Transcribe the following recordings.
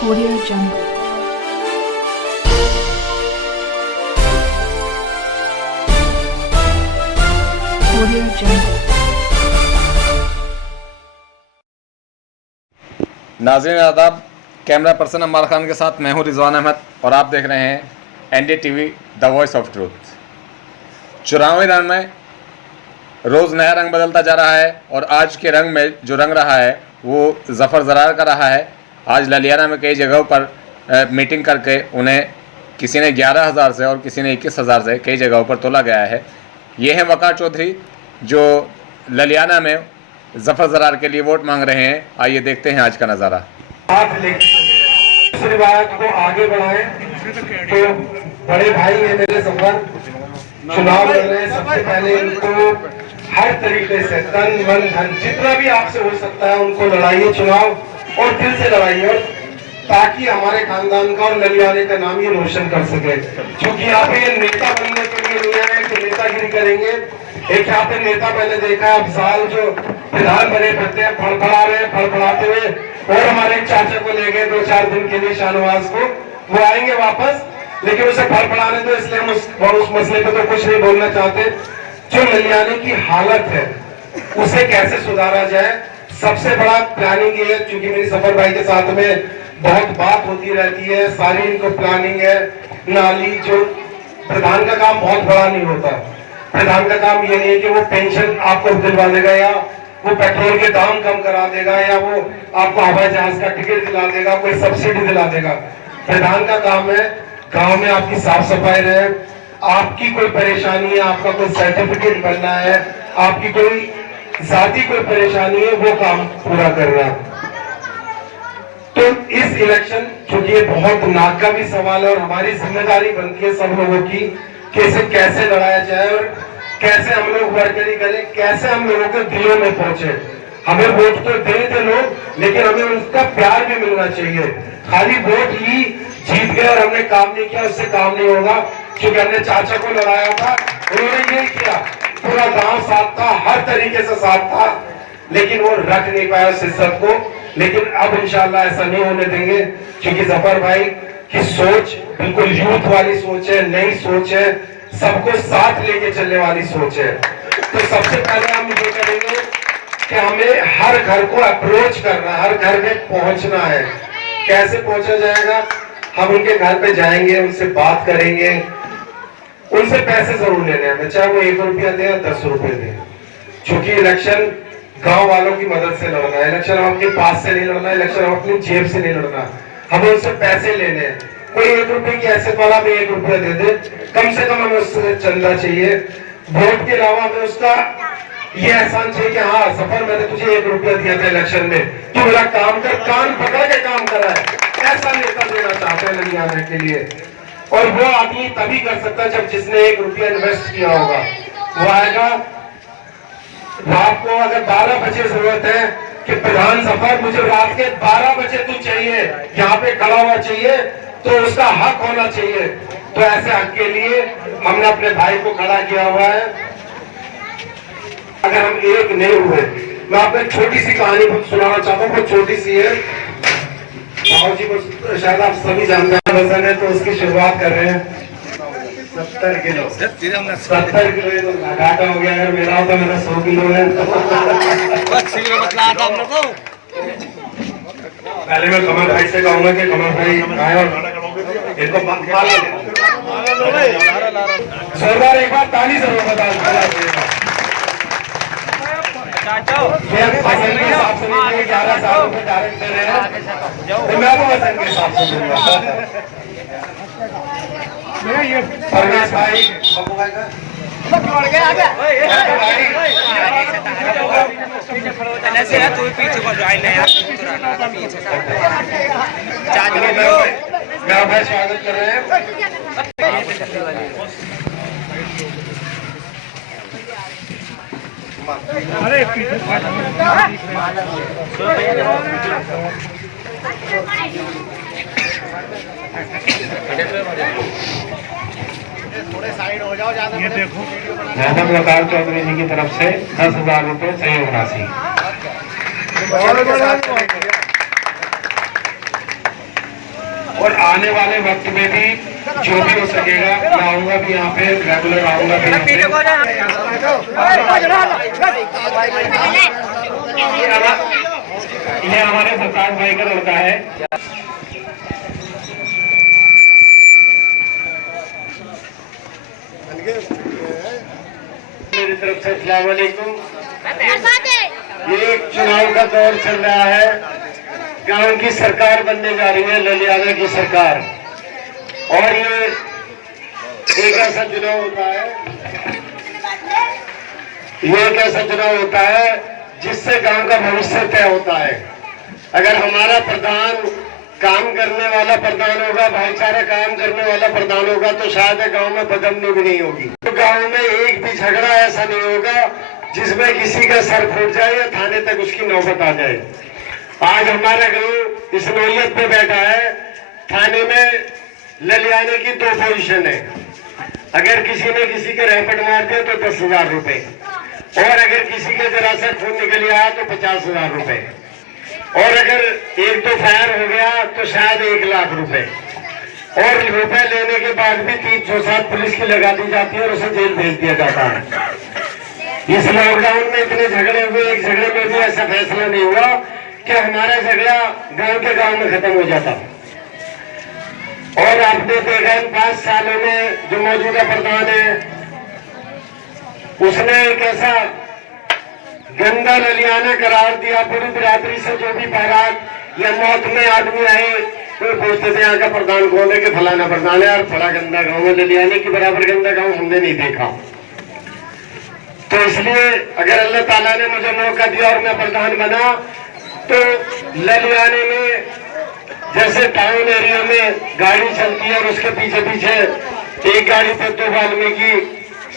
Audio Jungle. Audio Jungle. नाज़रीन आदाब, camera person Ammar Khan के साथ मैं हूं रिजवान अहमद और आप देख रहे हैं NDTV the voice of truth. चुनावी रण में रोज़ नया रंग बदलता जा रहा है और आज के रंग में जो रंग रहा है वो ज़फ़र ज़रार का रहा है। आज ललियाना में कई जगहों पर मीटिंग करके उन्हें किसी ने 11,000 से और किसी ने 21,000 से कई जगहों पर तोला गया है। ये हैं वक़ार चौधरी जो ललियाना में ज़फ़र ज़रार के लिए वोट मांग रहे हैं। आइए देखते हैं आज का नज़ारा। इस रिवायत को आगे बढ़ाएं तो बड़े भाई है मेरे ज़फ़र, चुनाव लड़ रहे हैं। सबसे पहले इनको हर तरीके से तन मन धन जितना भी आपसे हो सकता है उनको लड़ाइए चुनाव, और दिल से लड़ाइए, और ताकि हमारे खानदान का और ललियाने का नाम ये रोशन कर सके। क्योंकि यहाँ पे ये नेता बनने के लिए नहीं आए कि नेतागिरी करेंगे। एक यहाँ पे नेता मैंने देखा है, अब साल जो प्रधान बने फिरते हैं, फड़फड़ा रहे हैं, फड़फड़ाते हुए, और हमारे एक चाचा को ले गए 2-4 दिन के लिए शाहनवाज को, वो आएंगे वापस, लेकिन उसे फड़फड़ाने दो, इसलिए हम उस मसले पे तो कुछ नहीं बोलना चाहते। जो ललियाने की हालत है उसे कैसे सुधारा जाए, सबसे बड़ा प्लानिंग ये है। क्योंकि मेरी ज़फ़र भाई के साथ में बहुत बात होती रहती है, सारी इनको प्लानिंग है। नाली जो प्रधान का काम बहुत बड़ा नहीं होता, प्रधान का काम ये नहीं है कि वो पेंशन आपको दिलवा देगा, या वो पेट्रोल के दाम कम करा देगा, या वो आपको हवाई जहाज का टिकट दिला देगा, कोई सब्सिडी दिला देगा। प्रधान का काम है गांव में आपकी साफ सफाई रहे, आपकी कोई परेशानी है, आपका कोई सर्टिफिकेट बनना है, आपकी कोई जाती कोई परेशानी है, वो काम पूरा करना। तो इस इलेक्शन, चूंकि ये बहुत नाक का भी सवाल है और हमारी जिम्मेदारी बनती है सब लोगों की कि इसे कैसे लड़ाया जाए और कैसे हम लोग वर्करी करें, कैसे हम लोगों के दिलों में पहुंचे। हमें वोट तो दे थे लोग, लेकिन हमें उसका प्यार भी मिलना चाहिए। खाली वोट ही जीत गए और हमने काम नहीं किया, उससे काम नहीं होगा। क्योंकि हमने चाचा को लड़ाया था, उन्होंने ये किया, पूरा गांव साथ था, हर तरीके से साथ था, लेकिन वो रख नहीं पाया उस इज्जत को। लेकिन अब इंशाल्लाह ऐसा नहीं होने देंगे, क्योंकि ज़फ़र भाई की सोच बिल्कुल यूथ वाली सोच है, नई सोच है, सबको साथ लेके चलने वाली सोच है। तो सबसे पहले हम ये करेंगे कि हमें हर घर को अप्रोच करना, हर घर में पहुंचना है। कैसे पहुंचा जाएगा? हम उनके घर पे जाएंगे, उनसे बात करेंगे, उनसे पैसे जरूर लेने हैं, चाहे वो 1 रुपया दे या 10 रुपये दे। क्योंकि इलेक्शन गांव वालों की मदद से लड़ना है, इलेक्शन हम अपने पास से नहीं लड़ना, इलेक्शन हम अपनी जेब से नहीं लड़ना, हमें उनसे पैसे लेने हैं। कोई 1 रुपये की हैसियत वाला हमें 1 रुपया दे दे, कम से कम हमें उससे चंदा चाहिए। वोट के अलावा हमें उसका ये एहसान चाहिए कि हाँ ज़फ़र, मैंने तुझे 1 रुपया दिया था इलेक्शन में, तू मेरा काम कर, कान पकड़ के काम करा है। ऐसा नेता देना चाहते हैं ललियाना के लिए, और वो आदमी तभी कर सकता है जब जिसने 1 रुपया इन्वेस्ट किया होगा। वो आएगा रात को, अगर 12 बजे जरूरत है कि प्रधान ज़फ़र मुझे रात के 12 बजे तू चाहिए, यहाँ पे खड़ा हुआ चाहिए, तो उसका हक होना चाहिए। तो ऐसे हक के लिए हमने अपने भाई को खड़ा किया हुआ है। अगर हम एक नहीं हुए, मैं आपको एक छोटी सी कहानी सुनाना चाहता हूँ, बहुत छोटी सी है। बाबू जी को शायद आप सभी जानते हैं, वजन है तो उसकी शुरुआत कर रहे हैं 70 किलो। 70 किलो ये तो घाटा हो गया, अगर मेरा होता मेरा 100 किलो है। पहले मैं कमल भाई से कहूंगा कि कमल भाई आए और इनको जोरदार एक बार ताली जरूर बता। वजन के हिसाब से नहीं, 11 साल रुपए डायरेक्ट दे रहे हैं, तो मैं तो वजन के हिसाब से दूंगा। परवेश भाई, बब्बू भाई का मैं भाई स्वागत कर रहे हैं। अरे थोड़े साइड हो जाओ, ज्यादा ये देखो यादव वकार चौधरी जी की तरफ से 10,000 रुपए सहयोग राशि। 10,000 और आने वाले वक्त में भी जो भी हो सकेगा मैं आऊंगा भी यहाँ पे, रेगुलर आऊंगा भी यहाँ पे। ये हमारे प्रकाश भाई का लड़का है। मेरी तरफ से अस्सलाम वालेकुम। ये एक चुनाव का दौर चल रहा है, गांव की सरकार बनने जा रही है, ललियाना की सरकार। और ये एक ऐसा चुनाव होता है, ये एक ऐसा चुनाव होता है जिससे गांव का भविष्य तय होता है। अगर हमारा प्रधान काम करने वाला प्रधान होगा, भाईचारा काम करने वाला प्रधान होगा, तो शायद गांव में बदमनी भी नहीं होगी। तो गांव में एक भी झगड़ा ऐसा नहीं होगा जिसमें किसी का सर फूट जाए या थाने तक उसकी नौबत आ जाए। आज हमारा गांव इस नौयत पे बैठा है। थाने में ललियाने की 2 पोजीशन है। अगर किसी ने किसी के रैपट मार दिया तो 10,000 रुपए, और अगर किसी के जरा से खून निकल आया तो 50,000 रुपए, और अगर 1-2 फायर हो गया तो शायद 1 लाख रुपए। और रुपए लेने के बाद भी 307 पुलिस की लगा दी जाती है और उसे जेल भेज दिया जाता है। इस लॉकडाउन में इतने झगड़े हुए, एक झगड़े में भी ऐसा फैसला नहीं हुआ कि हमारा झगड़ा गांव के गांव में खत्म हो जाता। और आपने देखा इन 5 सालों में जो मौजूदा प्रधान है, उसने एक ऐसा गंदा ललियाना करार दिया। पूरी बिरादरी से जो भी बारात या मौत में आदमी आए वो पूछते थे यहाँ का प्रधान कौन है, कि फलाना प्रधान है। और बड़ा गंदा गाँव है, ललियाने की बराबर गंदा गाँव हमने नहीं देखा। तो इसलिए अगर अल्लाह ताला ने मुझे मौका दिया और मैं प्रधान बना, तो ललियाने में जैसे टाउन एरिया में गाड़ी चलती है और उसके पीछे पीछे एक गाड़ी पे 2 वाल्मीकि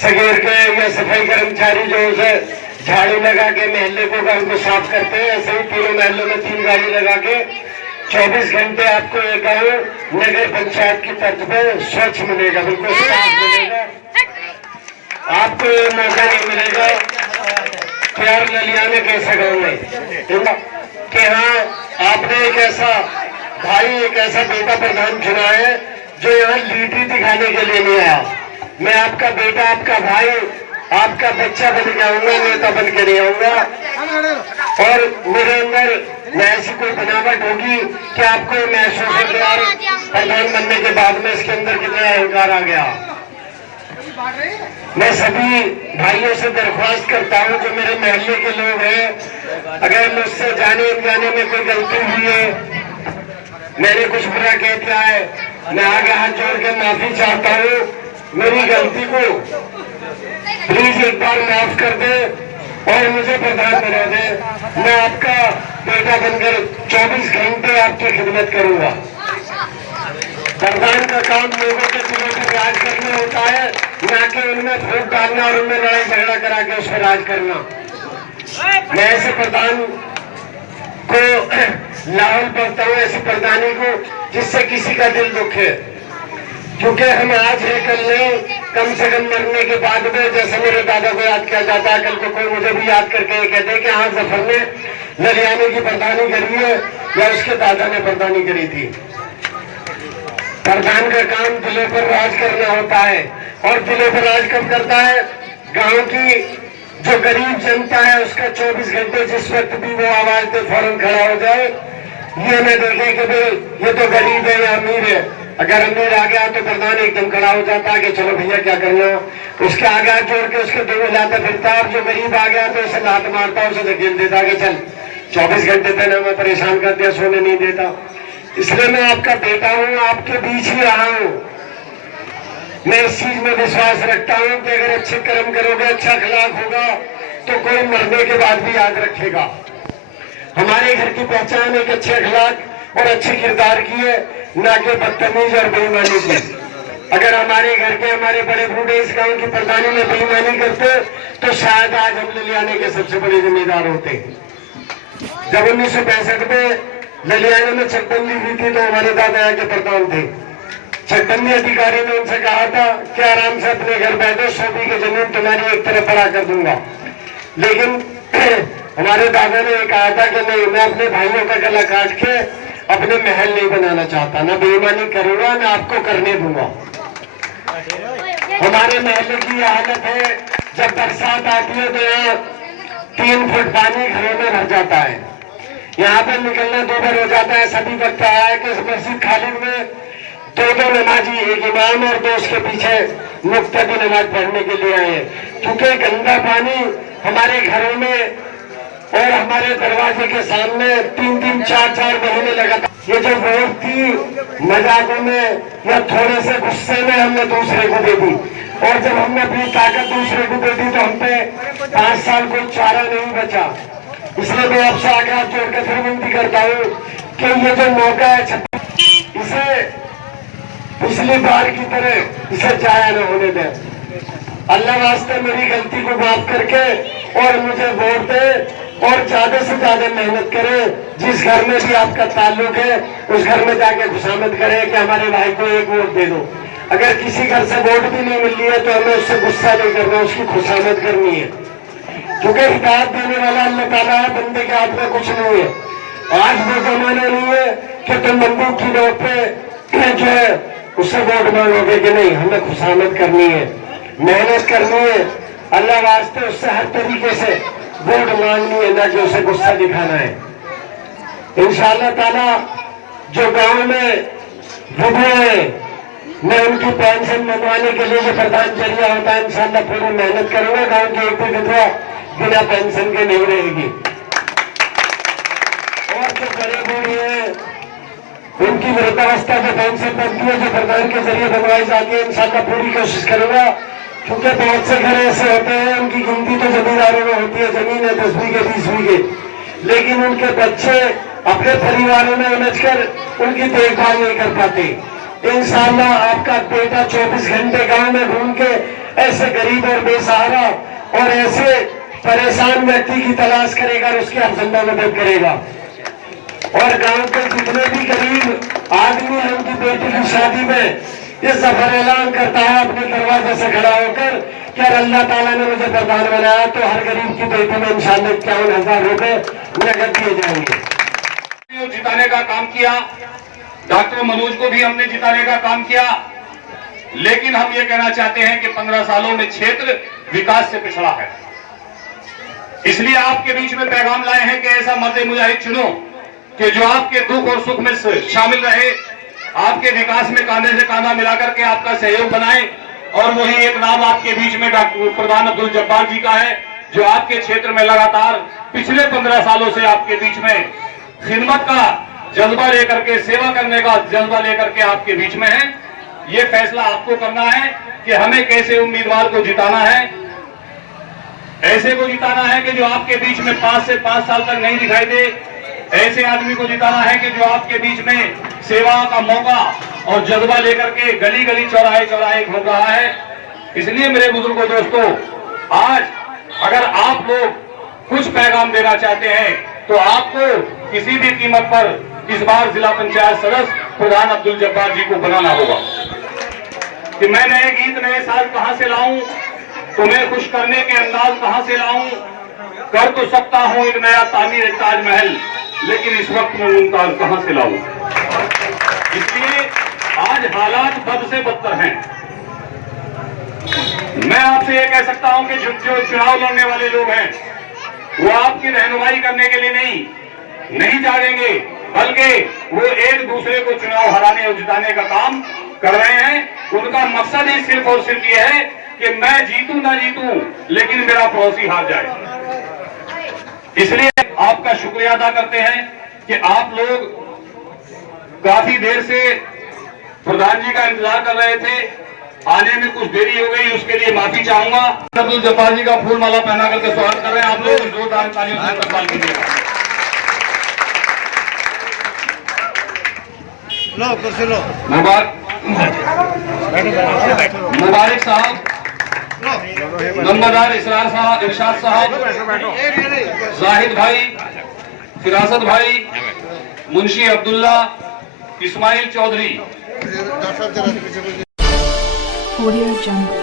सगेर के या सफाई कर्मचारी जो उसे झाड़ू लगा के महल्ले को गांव को साफ करते हैं, ऐसे ही तीनों महल्लों में 3 गाड़ी लगा के 24 घंटे आपको एक गाँव नगर पंचायत की तर्ज पे स्वच्छ मिलेगा, बिल्कुल साफ मिलेगा। आपको ये मौका नहीं मिलेगा कि यार ललियाने कैसा गाँव है कि हाँ आपने एक ऐसा भाई, एक ऐसा बेटा प्रधान चुना है जो यहाँ लीडरी दिखाने के लिए नहीं आया। मैं आपका बेटा, आपका भाई, आपका बच्चा बन के आऊंगा, नेता बन के नहीं आऊंगा। और मेरे अंदर ऐसी कोई बनावट होगी कि आपको महसूस हो कि यार प्रधान बनने के बाद में इसके अंदर कितना अहंकार आ गया। मैं सभी भाइयों से दरख्वास्त करता हूं जो मेरे महल्ले के लोग हैं, अगर मुझसे जाने अनजाने में कोई गलती हुई है, मैंने कुछ बुरा कह दिया है, मैं आगे हाथ जोड़ के माफी चाहता हूँ। मेरी गलती को प्लीज एक बार माफ कर दे और मुझे प्रधान बना दे। मैं आपका बेटा बनकर 24 घंटे आपकी खिदमत करूंगा। प्रधान का काम लोगों के दिलों पर राज करना होता है, ना कि उनमें फूट डालना और उनमें लड़ाई झगड़ा करा के उस पर राज करना। मैं ऐसे प्रधान को लाहौल पढ़ता हूँ, ऐसी प्रधानी को जिससे किसी का दिल दुखे। क्योंकि हम आज है कल नहीं, कम से कम मरने के बाद में जैसे मेरे दादा को याद किया जाता है, कल को कोई मुझे भी याद करके कहते हैं कि हाँ जफर ने ललियाने की प्रधानी करी है या उसके दादा ने प्रधानी करी थी। प्रधान का काम दिलों पर राज करना होता है। और दिलों पर राज कब करता है? गांव की जो गरीब जनता है उसका 24 घंटे जिस वक्त भी वो आवाज दे फौरन खड़ा हो जाए। ये न देखे कि भाई ये तो गरीब है या अमीर है। अगर अमीर आ गया तो प्रधान एकदम खड़ा हो जाता है कि चलो भैया क्या करना, उसके आगे हाथ जोड़ के उसके दो लाता फिरता। और जो गरीब आ गया तो उसे लात मारता, उसे धकेल देता कि चल 24 घंटे पहले मैं परेशान कर दिया, सोने नहीं देता। इसलिए मैं आपका बेटा हूँ, आपके बीच ही रहा हूँ। मैं इस चीज में विश्वास रखता हूँ कि अगर अच्छे कर्म करोगे, अच्छा अखलाक होगा तो कोई मरने के बाद भी याद रखेगा। हमारे घर की पहचान एक अच्छे अखलाक और अच्छे किरदार की है, ना कि बदतमीज और बेईमानी की। अगर हमारे घर के हमारे बड़े बूढ़े इस गांव की प्रधानी में बेईमानी करते तो शायद आज हम ललियाने के सबसे बड़े जिम्मेदार होते। जब 1965 में ललियाने में चकबंदी हुई थी तो हमारे दादा के प्रधान थे। चकबंदी अधिकारी ने उनसे कहा था कि आराम से अपने घर बैठो, 100 बीघे जमीन तुम्हारी एक तरफ पड़ा कर दूंगा। लेकिन हमारे दादा ने कहा था कि नहीं, मैं अपने भाइयों का गला काट के अपने महल नहीं बनाना चाहता, ना बेईमानी करूंगा ना आपको करने दूंगा। हमारे महल की ये हालत है, जब बरसात आती है तो यहाँ 3 फुट पानी घरों में भर जाता है, यहाँ पर निकलना दूभर हो जाता है। सभी वक्त आया है कि इस मस्जिद खालिद में 2 नमाजी, एक इमाम और 2 उसके पीछे मुक्तदी नमाज पढ़ने के लिए आए हैं, क्योंकि गंदा पानी हमारे घरों में और हमारे दरवाजे के सामने 3-3, 4-4 महीने लगातार। ये जो वोट थी मजाकों में या थोड़े से गुस्से में हमने दूसरे को दे दी, और जब हमने अपनी ताकत दूसरे को दे दी तो हम पे 5 साल को चारा नहीं बचा। इसलिए मैं आपसे आगे हाथ जोड़कर फिर विनती करता हूँ कि ये जो मौका है इसे पिछली बार की तरह इसे जाया न होने दें। अल्लाह वास्ते मेरी गलती को माफ करके और मुझे वोट दे, और ज्यादा से ज्यादा मेहनत करें। जिस घर में भी आपका ताल्लुक है उस घर में जाके खुशामद करें कि हमारे भाई को 1 वोट दे दो। अगर किसी घर से वोट भी नहीं मिल रही है तो हमें उससे गुस्सा नहीं करना, उसकी खुशामद करनी है, क्योंकि हिदायत देने वाला अल्लाह ताला है, बंदे के हाथ में कुछ नहीं है। आज वो जमाना नहीं है कि तुम बंदूक की नोक पे जो है उससे वोट मांगोगे कि नहीं, हमें खुशामद करनी है, मेहनत करनी है, अल्लाह वास्ते उससे हर तरीके से वोट मांगनी है, ना कि उसे गुस्सा दिखाना है। इंशाअल्लाह ताला जो गांव में विधवा है, मैं उनकी पेंशन बनवाने के लिए जो प्रधान जरिया होता है, इंशाअल्लाह पूरी मेहनत करूंगा। गांव की एक भी विधवा बिना पेंशन के नहीं रहेगी। और जो बड़े बूढ़े हैं उनकी वृद्धावस्था जो पेंशन बनती है, जो प्रधान के जरिए बनवाई जाती है, इंशाअल्लाह पूरी कोशिश करूंगा, क्योंकि बहुत से घर ऐसे होते हैं उनकी गिनती तो जमींदारों में होती है, जमीन है 10 बीघे 20 बीघे, लेकिन उनके बच्चे अपने परिवारों में उलझकर उनकी देखभाल नहीं कर पाते। इंशाअल्लाह आपका बेटा 24 घंटे गांव में घूम के ऐसे गरीब और बेसहारा और ऐसे परेशान व्यक्ति की तलाश करेगा और उसकी हर संभव मदद करेगा। और गांव के जितने भी गरीब आदमी हैं उनकी बेटी की शादी में ये जफर ऐलान करता है अपने दरवाजे से खड़ा होकर कि अल्लाह ताला ने मुझे प्रधान बनाया तो हर गरीब की बेटी में इंशाअल्लाह 51,000 रुपए नकद दिए जाएंगे। जिताने का काम किया, डॉक्टर मनोज को भी हमने जिताने का काम किया, लेकिन हम ये कहना चाहते हैं कि 15 सालों में क्षेत्र विकास से पिछड़ा है। इसलिए आपके बीच में पैगाम लाए हैं कि ऐसा मर्द मुजाहिद चुनो कि जो आपके दुख और सुख में शामिल रहे, आपके विकास में कांधे से कांधा मिलाकर के आपका सहयोग बनाए। और वही एक नाम आपके बीच में डॉक्टर प्रधान अब्दुल जब्बार जी का है, जो आपके क्षेत्र में लगातार पिछले 15 सालों से आपके बीच में खिदमत का जज्बा लेकर के, सेवा करने का जज्बा लेकर के आपके बीच में है। ये फैसला आपको करना है कि हमें कैसे उम्मीदवार को जिताना है। ऐसे को जिताना है कि जो आपके बीच में 5 से 5 साल तक नहीं दिखाई दे, ऐसे आदमी को जिताना है कि जो आपके बीच में सेवा का मौका और जज्बा लेकर के गली गली चौराहे चौराहे घूम रहा है। इसलिए मेरे बुजुर्गों दोस्तों, आज अगर आप लोग कुछ पैगाम देना चाहते हैं तो आपको किसी भी कीमत पर इस बार जिला पंचायत सदस्य प्रधान अब्दुल जब्बार जी को बनाना होगा। कि मैं नए गीत नए साज कहां से लाऊं, तुम्हें खुश करने के अंदाज कहां से लाऊं, कर तो सकता हूं एक नया तामीर ताजमहल, लेकिन इस वक्त में मुमताज कहां से लाऊं। इसलिए आज हालात बद से बदतर हैं। मैं आपसे ये कह सकता हूं कि जो चुनाव लड़ने वाले लोग हैं वो आपकी रहनुमाई करने के लिए नहीं जागेंगे, बल्कि वो एक दूसरे को चुनाव हराने और जिताने का काम कर रहे हैं। उनका मकसद ही सिर्फ और सिर्फ ये है कि मैं जीतूं ना जीतूं, लेकिन मेरा पड़ोसी हार जाए। इसलिए आपका शुक्रिया अदा करते हैं कि आप लोग काफी देर से प्रधान जी का इंतजार कर रहे थे, आने में कुछ देरी हो गई, उसके लिए माफी चाहूंगा। अब्दुल जब्बार जी का फूल माला पहना करके स्वागत कर रहे हैं। आप लोग जोरदार तालियों से इस्तकबाल कीजिएगा। मुबारक साहब, नंबरदार इसरार साहब, इरशाद साहब, जाहिद भाई, फिरासत भाई, Munshi Abdullah, Ismail Chaudhary. Audio Jungle.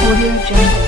Audio Jungle.